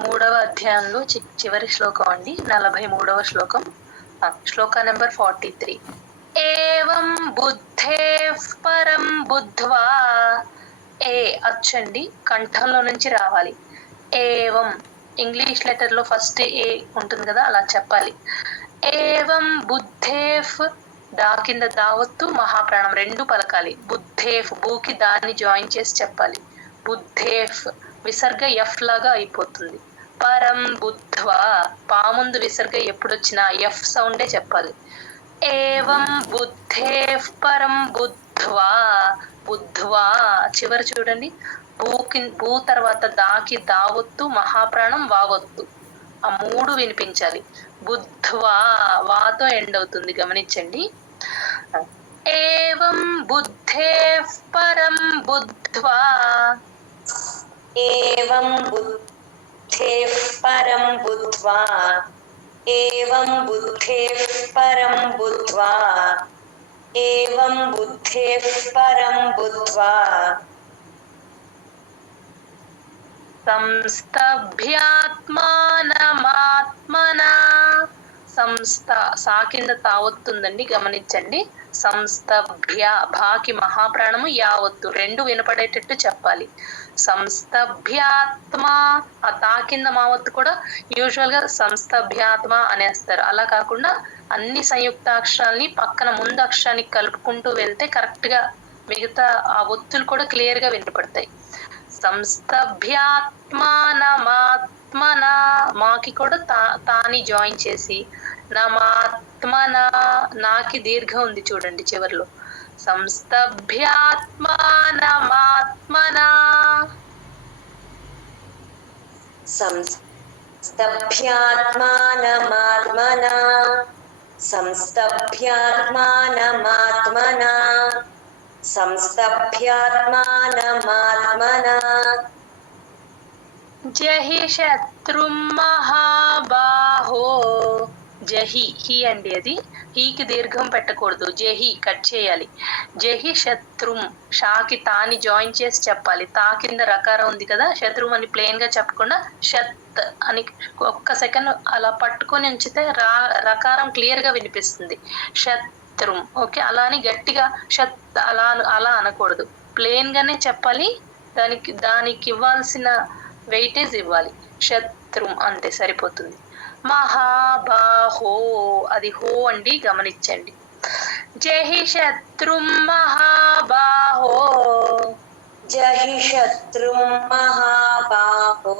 మూడవ అధ్యాయంలో చివరి శ్లోకం అండి, 43వ శ్లోకం, శ్లోక నెంబర్ 43. ఏవం బుద్ధే పరం బుద్ధ్వా. ఏ అచ్చండి కంఠంలో నుంచి రావాలి. ఏవం ఇంగ్లీష్ లెటర్ లో ఫస్ట్ ఏ ఉంటుంది కదా, అలా చెప్పాలి. ఏవం బుద్ధేఫ్, దా కింద దావత్తు మహాప్రాణం రెండు పలకాలి. బుద్ధేఫ్, బూకి దాన్ని జాయిన్ చేసి చెప్పాలి. బుద్ధేఫ్ విసర్గ ఎఫ్ లాగా అయిపోతుంది. పరం బుద్ధ్వా, పాముందు విసర్గ ఎప్పుడొచ్చినా ఎఫ్ సౌండే చెప్పాలి. ఏవం బుద్ధేఫ్ పరం బుద్ధ్వా. బుద్ధ్వా చివరి చూడండి, భూ తర్వాత దాకి దావొత్తు మహాప్రాణం వావొత్తు, ఆ మూడు వినిపించాలి. బుద్ధ్వా వాతో ఎండ్ అవుతుంది, గమనించండి. ఏవం బుద్ధేఫ్ పరం బుద్ధ్వా. ఏవం బుద్ధేఫ్ పరం బుద్ధ్వా. ఏవం బుద్ధేఫ్ పరం బుద్ధ్వా. ఏవం బుద్ధేఫ్ పరం బుద్ధ్వా. సంస్థభ్యాత్మానమాత్మనా. సంస్థ సా కింద తావొత్తుందండి, గమనించండి. సంస్థభ్య, భాకి మహాప్రాణము యావత్తు రెండు వినపడేటట్టు చెప్పాలి. సంస్థభ్యాత్మ, ఆ తా కింద మావత్తు కూడా యూజువల్ గా సంస్థభ్యాత్మ అనేస్తారు. అలా కాకుండా అన్ని సంయుక్తాక్షరాల్ని పక్కన ముందు అక్షరానికి కలుపుకుంటూ వెళ్తే కరెక్ట్ గా మిగతా ఆ ఒత్తులు కూడా క్లియర్ గా వినపడతాయి. సంస్థభ్యాత్మానమాత్మనా, మాకి కూడా తాని జాయిన్ చేసి నమాత్మనా, నాకి దీర్ఘం ఉంది చూడండి చివర్లో. సంస్థభ్యాత్మానమాత్మనా. సంస్థభ్యాత్మానమాత్మనా. సంస్థభ్యాత్మానమాత్మనా. సంస్థభ్యాత్మానమాత్మనా. జహి శత్రుం మహాబాహో. జహి, హి అండి, అది హీకి దీర్ఘం పెట్టకూడదు, జహి కట్ చేయాలి. జహి శత్రుం, షాకి తాని జాయిన్ చేసి చెప్పాలి. తా కింద రకారం ఉంది కదా, శత్రుం అని ప్లెయిన్ గా చెప్పకుండా షత్ అని ఒక్క సెకండ్ అలా పట్టుకొని ఉంచితే రకారం క్లియర్ గా వినిపిస్తుంది. శత్రుం, ఓకే. అలా అని గట్టిగా షత్ అలా అనకూడదు, ప్లెయిన్ గానే చెప్పాలి. దానికి ఇవ్వాల్సిన వెయిటేజ్ ఇవ్వాలి. శత్రుం అంతే సరిపోతుంది. మహాబాహో, అది హో అండి, గమనించండి. జహి శత్రుం మహాబాహో. జహి శత్రుం మహాబాహో.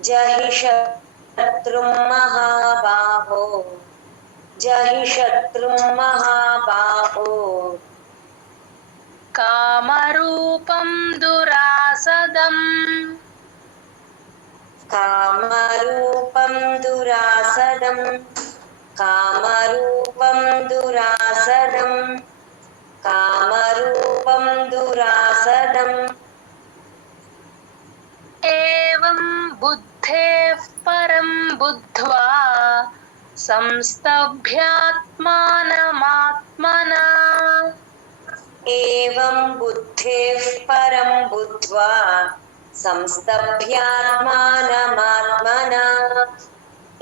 జహి శత్రుం మహాబాహో. జహి శత్రుం మహాబాహో. కామరూపం దురాసదం. కామరూపం దురాసదం. కామరూపం దురాసదం. కామరూపం దురాసదం. ఏవం బుద్ధేఫ్ పరం బుద్ధ్వా సంస్థభ్యాత్మానమాత్మనా. ఏవం బుద్ధేఫ్ పరం బుద్ధ్వా సంస్థభ్యాత్మానమాత్మనా.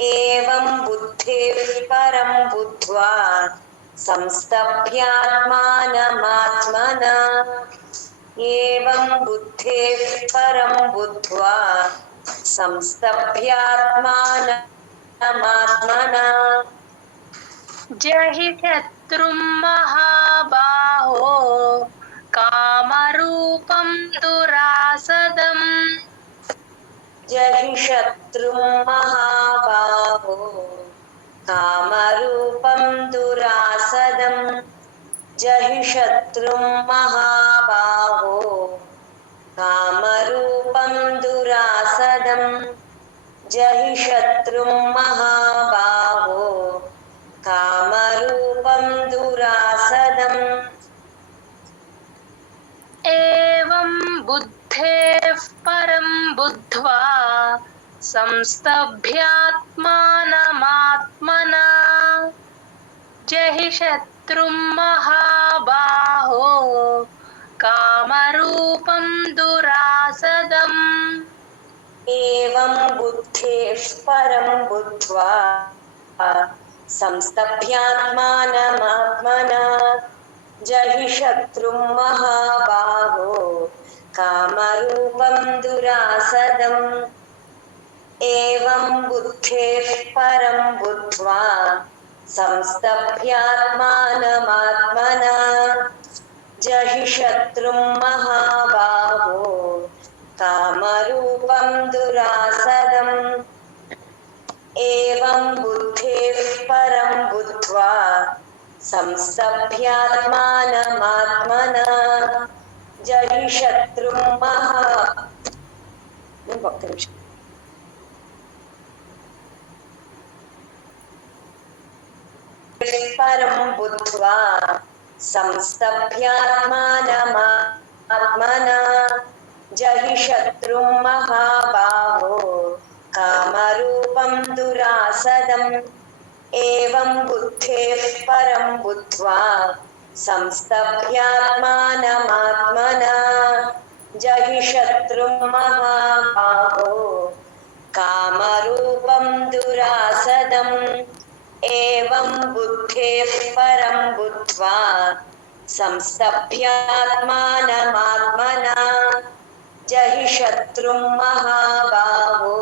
ఏవం బుద్ధేఫ్ పరం బుద్ధ్వా సంస్థభ్యాత్మానమాత్మనా. ఏవం బుద్ధేఫ్ పరం బుద్ధ్వా సంస్థభ్యాత్మానమాత్మనా. జహి శత్రుం మహాబాహో. కామరూపం దురాసదం. జహి శత్రుం మహాబాహో. కామరూపం దురాసదం. జహి శత్రుం మహాబాహో. కామరూపం దురాసదం. జహి శత్రుం మహాబాహో. కామరూపం దురాసదం. ఏవం బుద్ధేఫ్ పరం బుద్ధ్వా సంస్థభ్యాత్మానమాత్మనా. జహి శత్రుం మహాబాహో. కామరూపం దురాసదం. बुद्धेः परं बुद्ध्वा संस्तभ्यात्मानमात्मना जहि शत्रुं महाबाहो कामरूपं दुरासदम् एवं बुद्धेः परं बुद्ध्वा संस्तभ्यात्मानमात्मना जहि शत्रुं महाबाहो कामरूपं दुरासदम् एवं बुद्धेः परं बुद्ध्वा संस्तभ्यात्मानमात्मना जहि शत्रुं परं बुद्ध्वा संस्तभ्यात्मानमात्मना जहि शत्रुं महाबाहो कामरूपं दुरासदम् एवं बुद्धेः परं बुद्ध्वा संस्तभ्यात्मानमात्मना जहि शत्रुं महाबाहो कामरूपं दुरासदम् एवं बुद्धेः परं बुद्ध्वा संस्तभ्यात्मानमात्मना जहि शत्रुं महाबाहो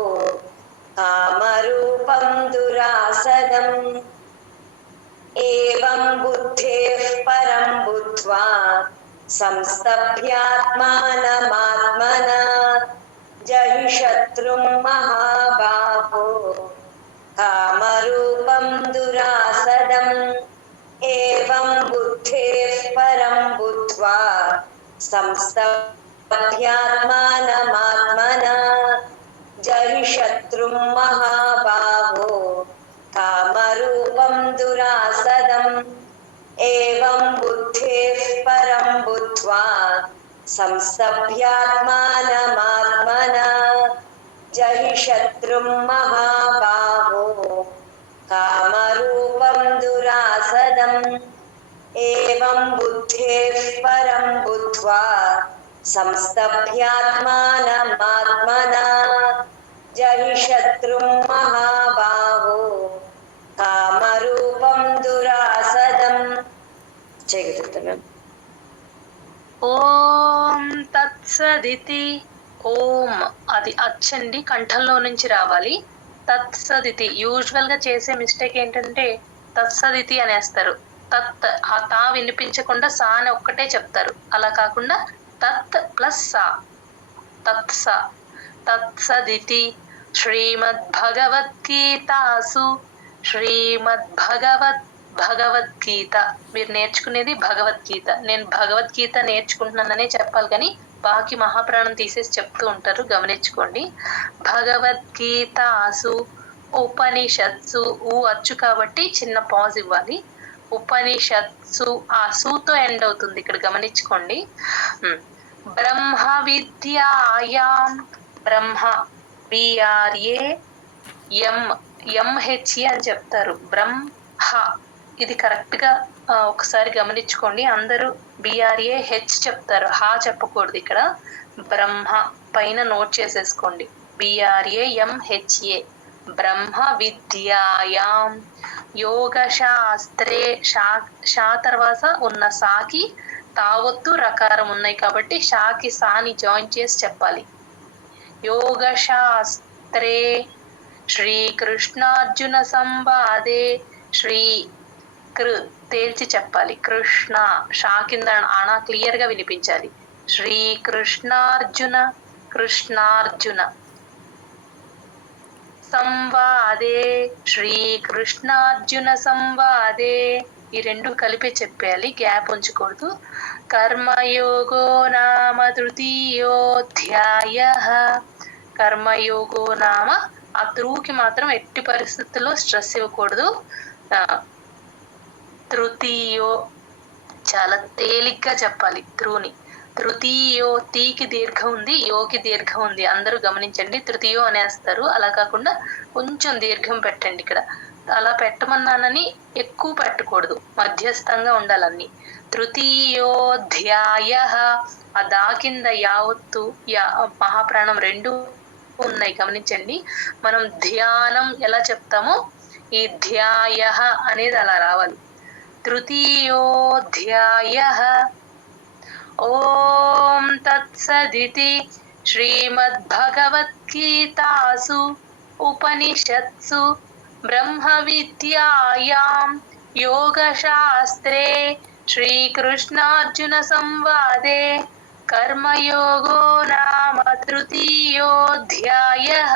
कामरूपं दुरासदम् एवं बुद्धेः परं बुद्ध्वा संस्तभ्यात्मानमात्मना जहि शत्रुं महाबाहो कामरूपं दुरासदम् एवं बुद्धेः परं बुद्ध्वा संस्तभ्यात्मानमात्मना जहि शत्रुं महाबाहो कामरूपं दुरासदम् एवं बुद्धेः परं बुद्ध्वा संस्तभ्यात्मानमात्मना जहि शत्रुं महाबाहो कामरूपं दुरासदम् एवं बुद्धेः परं बुद्ध्वा संस्तभ्यात्मानमात्मना जहि शत्रुं महाबाहो कामरूपं दुरासदम् ఓం తత్సదితి. ఓం అది అచ్చండి, కంఠంలో నుంచి రావాలి. తత్సదితి. యూజువల్ గా చేసే మిస్టేక్ ఏంటంటే తత్సదితి అనేస్తారు. తత్ ఆ తా వినిపించకుండా సా అని ఒక్కటే చెప్తారు. అలా కాకుండా తత్ ప్లస్ సా, తత్స. తత్సదితి. శ్రీమద్భగవద్గీతాసు. భగవద్గీత. మీరు నేర్చుకునేది భగవద్గీత. నేను భగవద్గీత నేర్చుకుంటున్నాననే చెప్పాలి, కానీ బాకి మహాప్రాణం తీసేసి చెప్తూ ఉంటారు, గమనించుకోండి. భగవద్గీతాసు ఉపనిషత్సు. ఊ అచ్చు కాబట్టి చిన్న పాజ్ ఇవ్వాలి. ఉపనిషత్సు ఆ సూతో ఎండ్ అవుతుంది ఇక్కడ, గమనించుకోండి. బ్రహ్మ విద్యాయాం. బ్రహ్మ బిఆర్ఏ ఎంహెచ్ఏ అని చెప్తారు. బ్రహ్మ. ఇది కరెక్ట్ గా ఒకసారి గమనించుకోండి. అందరూ బిఆర్ఏ హెచ్ చెప్తారు, హా చెప్పకూడదు ఇక్కడ. బ్రహ్మ పైన నోట్ చేసేసుకోండి. BRA MHA. బ్రహ్మ విద్యాయాం యోగ శాస్త్రే. షా తర్వాత ఉన్న సాకి తావొత్తు రకారం ఉన్నాయి కాబట్టి షాకి సాని జాయిన్ చేసి చెప్పాలి. యోగ శాస్త్రే శ్రీకృష్ణార్జున సంవాదే. శ్రీ తేల్చి చెప్పాలి. కృష్ణ షా కింద ఆనా క్లియర్ గా వినిపించాలి. శ్రీకృష్ణార్జున సంవాదే. శ్రీకృష్ణార్జున సంవాదే. ఈ రెండు కలిపి చెప్పేయాలి, గ్యాప్ ఉంచకూడదు. కర్మయోగో నామ తృతీయోధ్యాయః. కర్మయోగో నామ ఆ త్రూకి మాత్రం ఎట్టి పరిస్థితుల్లో స్ట్రెస్ ఇవ్వకూడదు. తృతీయో చాలా తేలిగ్గా చెప్పాలి త్రూని. తృతీయో తీకి దీర్ఘం ఉంది, యోకి దీర్ఘం ఉంది, అందరూ గమనించండి. తృతీయో అనేస్తారు, అలా కాకుండా కొంచెం దీర్ఘం పెట్టండి ఇక్కడ. అలా పెట్టమన్నానని ఎక్కువ పెట్టకూడదు, మధ్యస్థంగా ఉండాలన్నీ. తృతీయోధ్యాయ. ఆ దా కింద యావత్తు మహాప్రాణం రెండు ఉన్నాయి గమనించండి. మనం ధ్యానం ఎలా చెప్తామో ఈ ధ్యాయ అనేది అలా రావాలి. తృతీయోధ్యాయః. ఓం తత్సదితి శ్రీమద్భగవద్గీతాసు ఉపనిషత్సు బ్రహ్మ విద్యాయాం యోగశాస్త్రే శ్రీకృష్ణార్జున సంవాదే కర్మయోగో నామ తృతీయోధ్యాయః.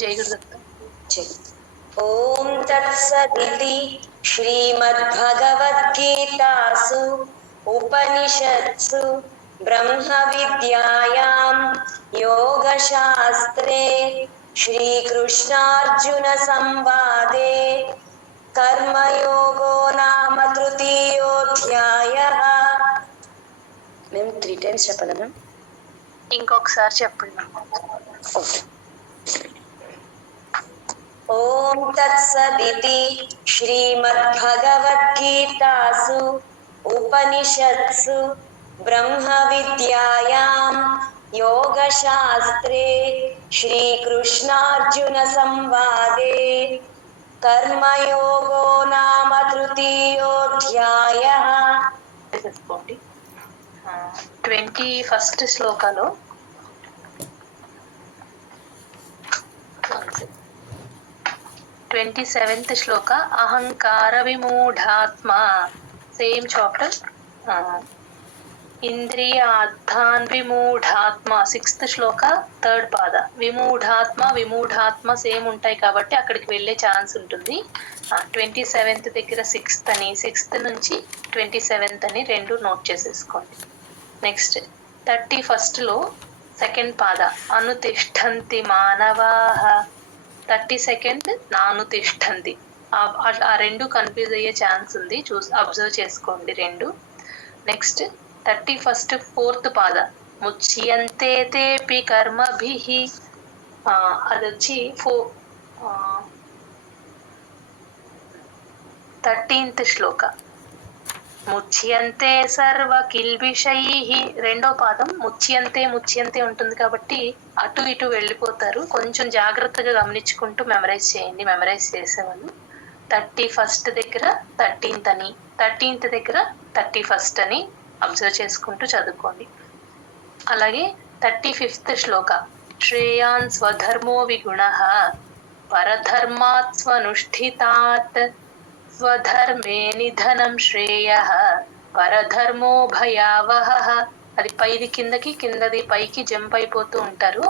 జై గురుదత్త. ఓం తత్సదితి శ్రీమద్భగవద్గీతాసు ఉపనిషత్సు బ్రహ్మ విద్యాయాం యోగశాస్త్రే శ్రీకృష్ణార్జున సంవాదే కర్మయోగో నామ తృతీయోధ్యాయః. మేము 3 times చెప్పగలం. ఇంకొకసారి చెప్పండి. ఓం తత్సదితి శ్రీమద్భగవద్గీతాసు ఉపనిషత్సు బ్రహ్మ విద్యాయాం యోగశాస్త్రే శ్రీకృష్ణార్జున సంవాదే కర్మయోగో నామ తృతీయోధ్యాయః. 21st శ్లోకాలో 27th శ్లోక అహంకార విమూఢాత్మ. Same chapter. ఇంద్రియార్థాన్ విమూఢాత్మ 6th శ్లోక 3rd పాద. విమూఢాత్మ సేమ్ ఉంటాయి కాబట్టి అక్కడికి వెళ్ళే ఛాన్స్ ఉంటుంది. 27th దగ్గర 6th అని, 6th నుంచి 27th అని 2 నోట్ చేసేసుకోండి. నెక్స్ట్ 31st లో 2nd పాద అనుతిష్ఠంతి మానవాః. 32nd నానుతిష్ఠంతి. ఆ 2 కన్ఫ్యూజ్ అయ్యే ఛాన్స్ ఉంది, అబ్జర్వ్ చేసుకోండి 2. నెక్స్ట్ 31st 4th పాద ముచ్యంతే తేపి కర్మభిః. అది వచ్చి 13th శ్లోక ముచ్యంతే సర్వ కిల్బిషైః. 2వ పాదం ముచ్యంతే ఉంటుంది కాబట్టి అటు ఇటు వెళ్ళిపోతారు. కొంచెం జాగ్రత్తగా గమనించుకుంటూ మెమరైజ్ చేయండి, మెమరైజ్ చేసేవాళ్ళు. 31st దగ్గర 13th అని, 13th దగ్గర 31st అని అబ్జర్వ్ చేసుకుంటూ చదువుకోండి. అలాగే 35th శ్లోక శ్రేయాన్ స్వధర్మో విగుణః పరధర్మాత్ స్వనుష్ఠితాత్ స్వధర్మే నిధనం శ్రేయః పరధర్మో భయావహః. అది పైది కిందకి, కిందది పైకి జంప్ అయిపోతూ ఉంటారు.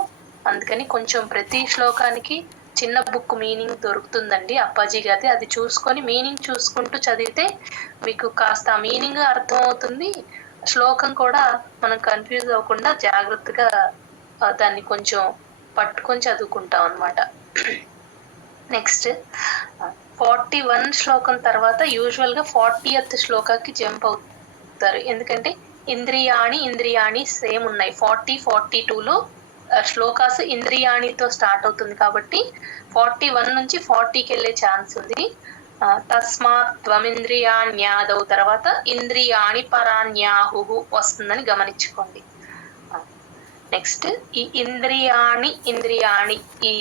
అందుకని కొంచెం ప్రతి శ్లోకానికి చిన్న బుక్ మీనింగ్ దొరుకుతుందండి అప్పాజీ గారి. అది చూసుకొని మీనింగ్ చూసుకుంటూ చదివితే మీకు కాస్త మీనింగ్ అర్థం అవుతుంది. శ్లోకం కూడా మనం కన్ఫ్యూజ్ అవ్వకుండా జాగ్రత్తగా దాన్ని కొంచెం పట్టుకొని చదువుకుంటాం అన్నమాట. నెక్స్ట్ 41 శ్లోకం తర్వాత యూజువల్ గా 40th శ్లోకాకి జంప్ అవుతారు. ఎందుకంటే ఇంద్రియాణి సేమ్ ఉన్నాయి. 40, 42లో శ్లోకాస్ ఇంద్రియాణితో స్టార్ట్ అవుతుంది కాబట్టి 41 నుంచి 40కి వెళ్ళే ఛాన్స్ ఉంది. తస్మాత్ త్వమింద్రియాణ్యాదౌ తర్వాత ఇంద్రియాణి పరాణ్యాహుః వస్తుందని గమనించుకోండి. నెక్స్ట్ ఈ ఇంద్రియాణి ఈ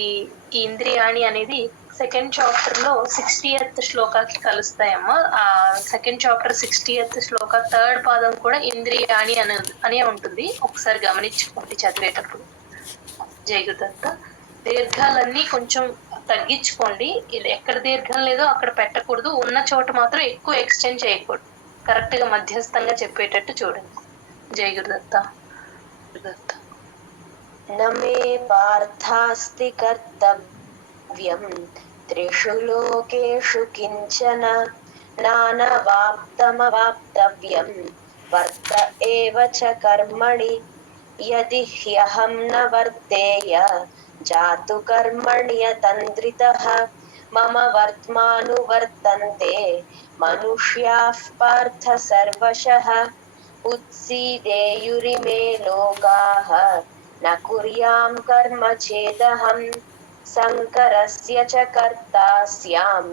ఇంద్రియాణి అనేది 2nd చాప్టర్ లో 60th శ్లోకాకి కలుస్తాయమ్మా. ఆ 2nd చాప్టర్ 60th శ్లోక 3rd పాదం కూడా ఇంద్రియాణి అనే ఉంటుంది. ఒకసారి గమనించుకోండి చదివేటప్పుడు. జై గురుదత్త. దీర్ఘాలన్నీ కొంచెం తగ్గించుకోండి. ఎక్కడ దీర్ఘం లేదో అక్కడ పెట్టకూడదు. ఉన్న చోట మాత్రం ఎక్కువ ఎక్స్టెండ్ చేయకూడదు. కరెక్ట్ గా మధ్యస్థంగా చెప్పేటట్టు చూడండి. జై గురుదత్త. గురుదత్త. నమే పార్థాస్తి కర్తవ్యం త్రిషు లోకేషు కించన నానవాప్తమవాప్తవ్యం వర్త ఏవ చ కర్మణి యది హ్యహం న వర్తేయ జాతు కర్మణ్యతంత్రితః మమ వర్త్మానువర్తంతే మనుష్యాః పార్థ సర్వశః ఉత్సీదేయురిమే లోకాః న కుర్యాం కర్మ చేదహం సంకరస్య చ కర్తా స్యాం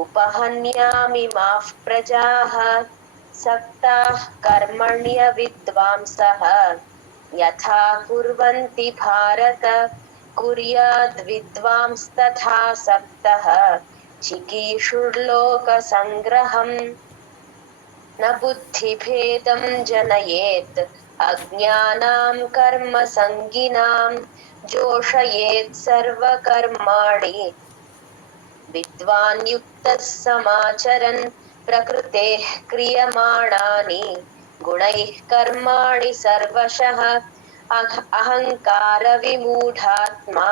ఉపహన్యామి మాః ప్రజాః సక్తాః కర్మణ్య విద్వాంసః యథా కుర్వంతి భారత कुर्याद्विद्वांस्तथा सक्तः चिकीर्षुर्लोकसङ्ग्रहम् न बुद्धिभेदं जनयेत् अज्ञानां कर्मसङ्गिनां जोषयेत् सर्वकर्माणि विद्वान् युक्तः समाचरन् प्रकृतेः क्रियमाणानि गुणैः कर्माणि सर्वशः अहङ्कारविमूढात्मा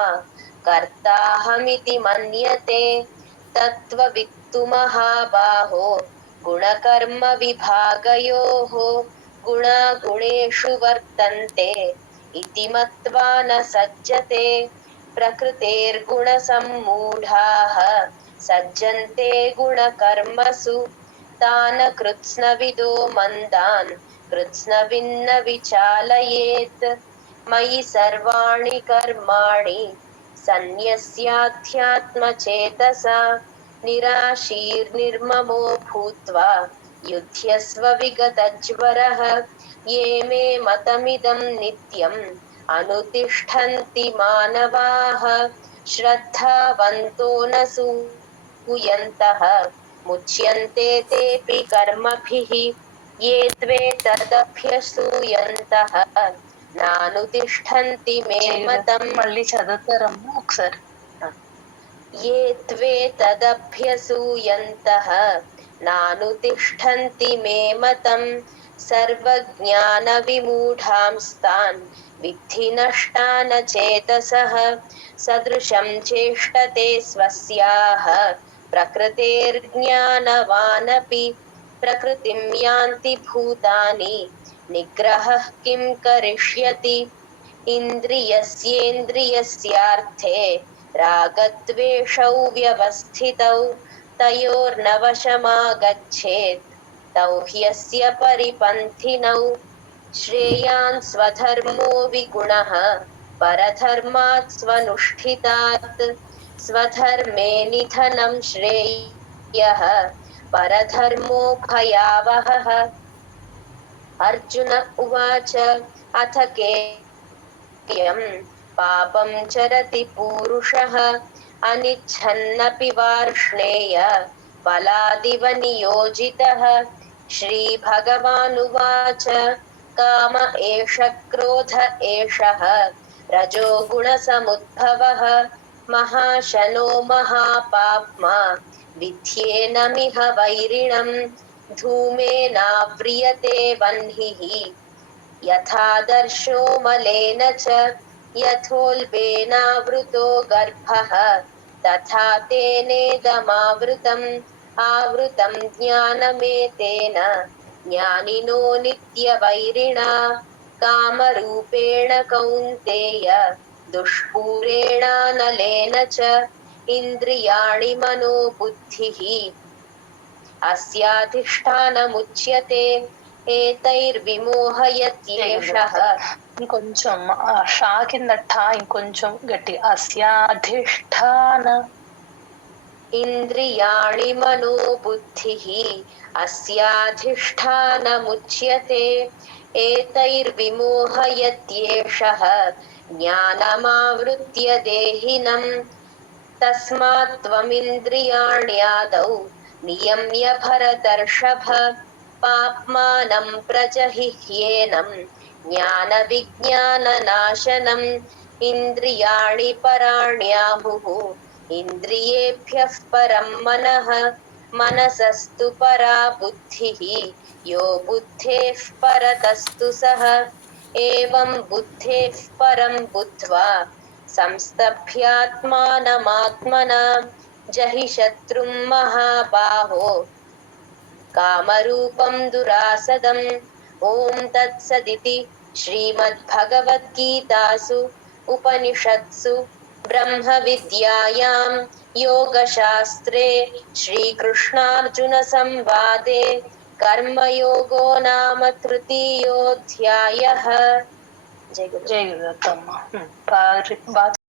कर्ताहमिति मन्यते तत्त्ववित्तु महाबाहो गुणकर्मविभागयोः गुणागुणेषु वर्तन्ते इति मत्वा न सज्जते प्रकृतेर्गुणसम्मूढाः सज्जन्ते गुणकर्मसु तान् कृत्स्नविदो मन्दान् कृत्स्नविन्न विचालयेत् मयि सर्वाणि कर्माणि सन्न्यस्याध्यात्मचेतसा निराशीर्निर्ममो भूत्वा युध्यस्व विगतज्वरः ये मे मतमिदं नित्यम् अनुतिष्ठन्ति मानवाः श्रद्धावन्तो न सूयन्तः मुच्यन्ते तेऽपि कर्मभिः ये त्वेतदभ्यसूयन्तः नानुतिष्ठन्ति मे मतम् మళ్ళీ చదువుతారమ్మా ఒకసారి. ये त्वेतदभ्यसूयन्तः नानुतिष्ठन्ति मे मतम् सर्वज्ञानविमूढांस्तान् विद्धि नष्टान चेतसः सदृशं चेष्टते स्वस्याः प्रकृतेर्ज्ञानवानपि प्रकृतिं यान्ति भूतानि निग्रहः किं करिष्यति इन्द्रियस्येन्द्रियस्यार्थे रागद्वेषौ व्यवस्थितौ तयोर्नवशमागच्छेत् तौ ह्यस्य परिपन्थिनौ श्रेयान् स्वधर्मो विगुणः परधर्मात् स्वनुष्ठितात् स्वधर्मे निधनं श्रेयः परधर्मो भयावहः अर्जुन उवाच अथ केयं पापं चरति पूरुषः अनिच्छन्नपि वार्ष्णेय बलादिव नियोजितः श्रीभगवानुवाच काम एष क्रोध एषः रजोगुणसमुद्भवः महाशनो महापाप्मा विध्येनमिह वैरिणम् धूमेनाव्रियते वह्निः यथादर्शो मलेन च यथोल्बेनावृतो गर्भः तथा तेनेदमावृतम् आवृतं ज्ञानमेतेन ज्ञानिनो नित्यवैरिणा कामरूपेण कौन्तेय दुष्पूरेणानलेन च इन्द्रियाणि मनो बुद्धिः अस्याधिष्ठानमुच्यते ఏతైర్విమోహయత్యేషః ఇంకొంచెం షా కింద ఠా ఇంకొంచెం గట్టి అస్యాధిష్ఠాన ఇంద్రియాణి మనో బుద్ధిః అస్యాధిష్ఠానముచ్యతే ఏతైర్విమోహయత్యేషః జ్ఞానమావృత్య దేహినం తస్మాత్ త్వమింద్రియాణ్యాదౌ నియమ్య భరతర్షభ పాప్మానం ప్రజహిహ్యేనం జ్ఞానవిజ్ఞాననాశనం ఇంద్రియాణి పరాణ్యాహుః ఇంద్రియేభ్యః పరం మనః మనసస్తు పరా బుద్ధిః యో బుద్ధేః పరతస్తు సః ఏవం బుద్ధేః పరం బుద్ధ్వా సంస్తభ్యాత్మానమాత్మనా జహి శత్రుం మహాబాహో కామరూపం దురాసదం ఓం తత్సదితి శ్రీమద్భగవద్గీతాసు ఉపనిషత్సు బ్రహ్మ విద్యాయాం యోగశాస్త్రే శ్రీకృష్ణార్జున సంవాదే కర్మయోగో నామ తృతీయోధ్యాయః. జై గురు. జై గురుదత్తమ్మ. బాగా